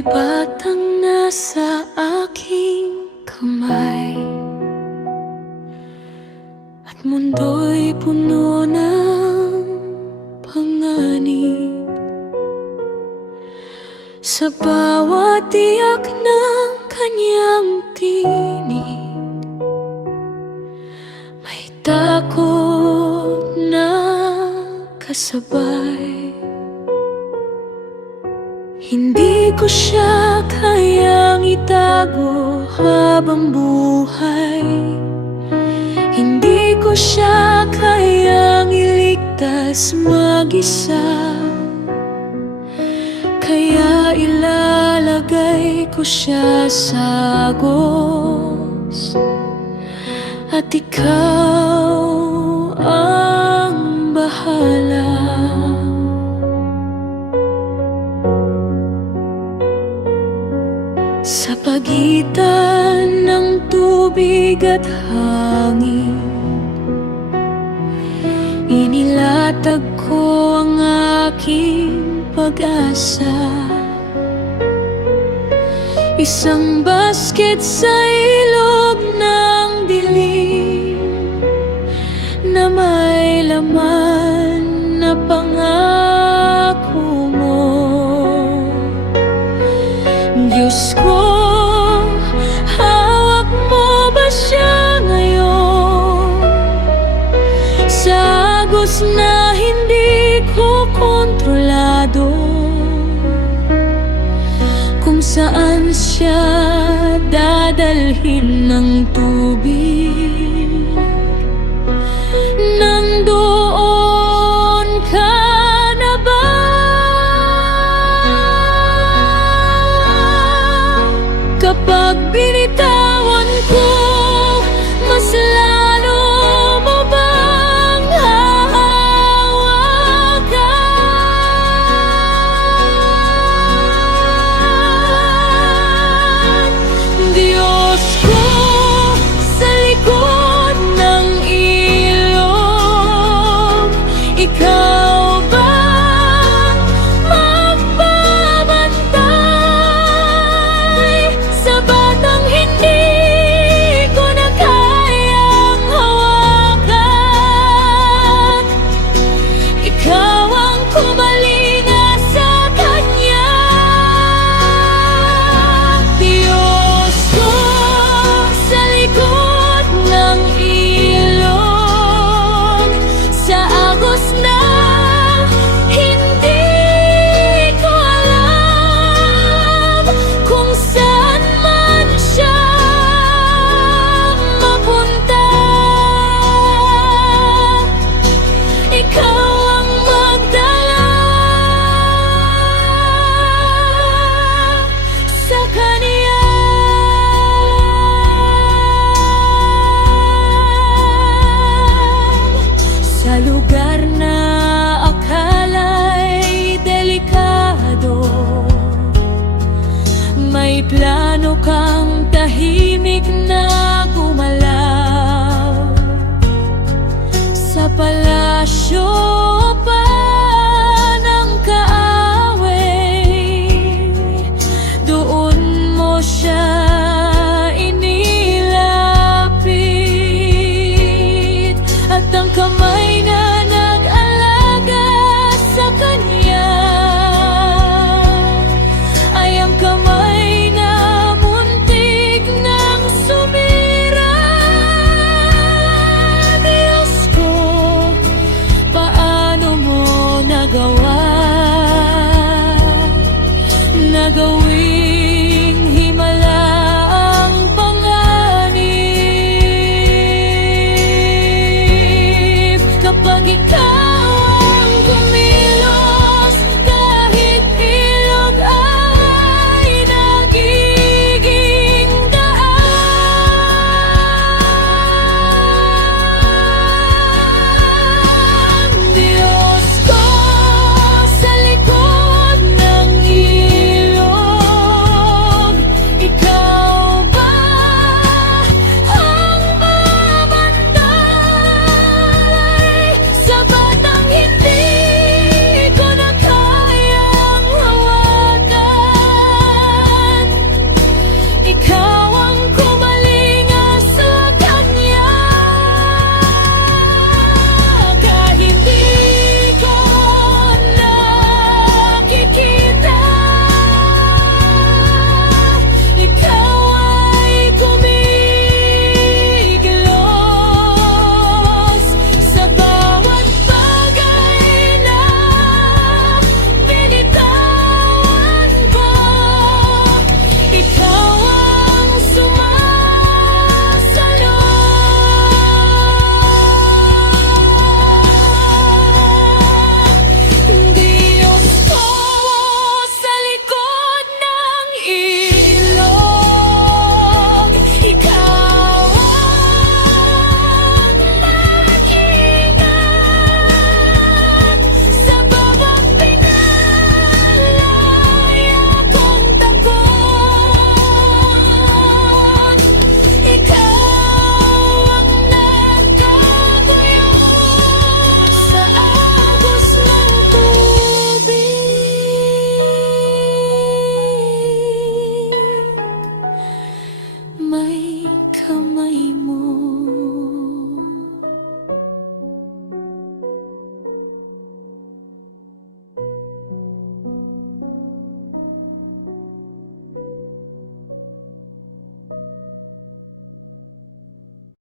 Ako'y batang nasa aking kamay, at mundo'y puno ng panganib. Sa bawat tiyak ng kanyang tinig, may takot na kasabay. Hindi ko siya kayang itago habang buhay, hindi ko siya kayang iligtas mag-isa. Kaya ilalagay ko siya sa agos, at ikaw ang bahala. Sa pagitan ng tubig at hangin, inilatag ko ang aking pag-asa. Isang basket sa ilog ng dilim, na may laman na pangako mo. Diyos ko, hawak mo ba siya ngayon? Sa agos na hindi ko kontrolado, kung saan siya dadalhin ng tubig, nandoon ka na ba? Kapag binitawan ko, mas lalo mo bang hahawakan? Diyos ko, sa likod ng ilog, ikaw ba magbabantay sa batang hindi ko na kayang hawakan? Ikaw ang kumalinga sa kanya. Diyos ko, sa likod ng ilog, sa agos na hindi ko alam kung saan man siya mapunta, ikaw ang magdala sa kaniya. Sa lugar na akala'y delikado, may plano kang tahimik na gumalaw. Sa palasyo pa ng kaaway, doon mo siya inilapit, at ang kamay na nag-alaga sa kanya ay ang kamay na muntik nang sumira. Diyos ko, paano mo nagawa